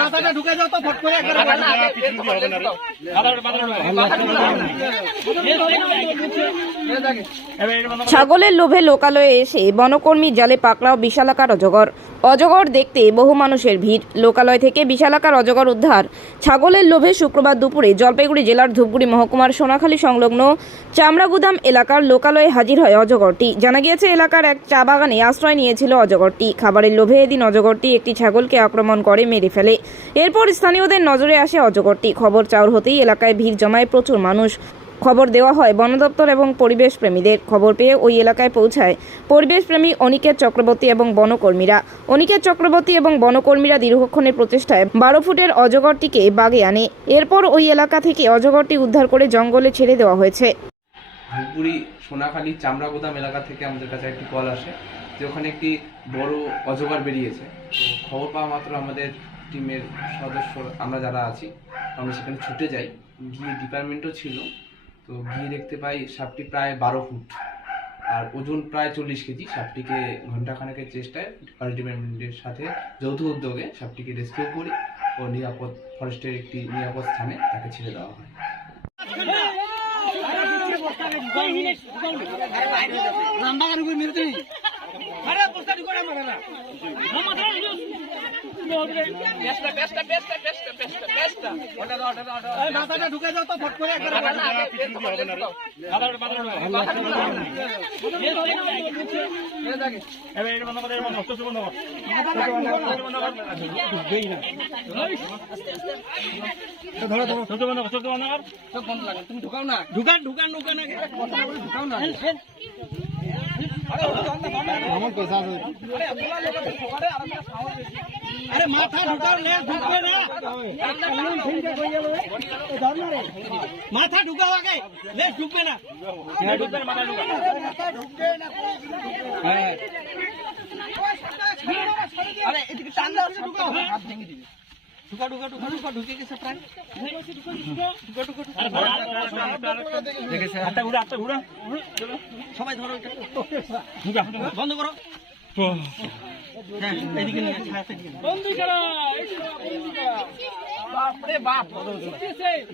মাথাটা ঢুকে যাও তো ফট করে ছাগলের লোভে লোকালয়ে এসে বনকর্মী জালে পাকড়াও বিশালাকার অজগর। অজগর দেখতে বহু মানুষের ভিড়। লোকালয় থেকে বিশালাকার অজগর উদ্ধার। ছাগলের লোভে শুক্রবার দুপুরে জলপাইগুড়ি জেলার ধূপগুড়ি মহকুমার সোনাখালী সংলগ্ন চামড়াগুদাম এলাকার লোকালয়ে হাজির হয় অজগরটি। জানা গিয়েছে, এলাকার এক চা বাগানে আশ্রয় নিয়েছিল অজগরটি। খাবারের লোভে এদিন অজগরটি একটি ছাগলকে আক্রমণ করে, মেরে ফেলে। এরপর স্থানীয়দের নজরে আসে অজগরটি। খবর চাউর হতেই এলাকায় ভিড় জমায় প্রচুর মানুষ। খবর দেওয়া হয়। বন দপ্তর এবং পরিবেশ প্রেমীদের খবর পেয়ে ওই এলাকায় পৌঁছায় পরিবেশপ্রেমী অনিকেত চক্রবর্তী এবং বনকর্মীরা। অনিকেত চক্রবর্তী এবং বনকর্মীরা দীর্ঘক্ষণের প্রচেষ্টায় বারো ফুটের অজগরটিকে বাগে আনে। এরপর ওই এলাকা থেকে অজগরটি উদ্ধার করে জঙ্গলে ছেড়ে দেওয়া হয়েছে। ধূপগুড়ি, সোনাখালী চামড়া গোদাম এলাকা থেকে আমাদের কাছে একটি কল আসে যে ওখানে একটি বড় অজগর বেরিয়েছে। খবর পাওয়া মাত্র আমাদের টিমের সদস্য আমরা যারা আছি, আমরা সেখানে ছুটে যাই। গিয়ে ডিপার্টমেন্টও ছিল। তো গিয়ে দেখতে পাই সাপটি প্রায় বারো ফুট আর ওজন প্রায় চল্লিশ কেজি সাপটিকে ঘণ্টাখানেকের চেষ্টায় ফরেস্ট ডিপার্টমেন্টের সাথে যৌথ উদ্যোগে সাপটিকে রেস্কিউ করি ও নিরাপদ ফরেস্টের একটি নিরাপদ স্থানে তাকে ছেড়ে দেওয়া হয় রামবাগান উপরে মিরতে আরে বস্তা ঢুকে না মারা না এই মাথাটা ঢুকে যাও তো ফট করে একবারে ঢুকান ঢুকান ঢুকান ঢুকাও না আরে মাথা ঢুকাও লে ঢুকবে না মাথা ঢুকাও আগে লে ঢুকবে না আরে এদিকে টান দাও ঢুকাও ঢুকা ঢুকা ঢুকা ঢুকা ঢুকে গেছে প্রায়। সবাই ধরো এটা। বন্ধ করো। হ্যাঁ, এদিকে নিয়ে আসো, হাতে এদিকে বাপরে বাপ।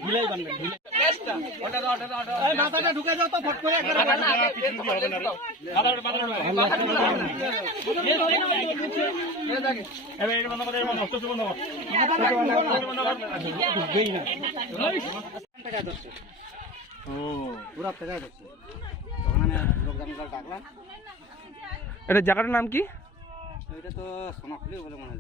ঢিলাই বানবেন, মাথাটা ঢুকে যাও তো ফট করে এটা জায়গাটার নাম কি? এটা তো সোনাখুলি বলে মনে হয়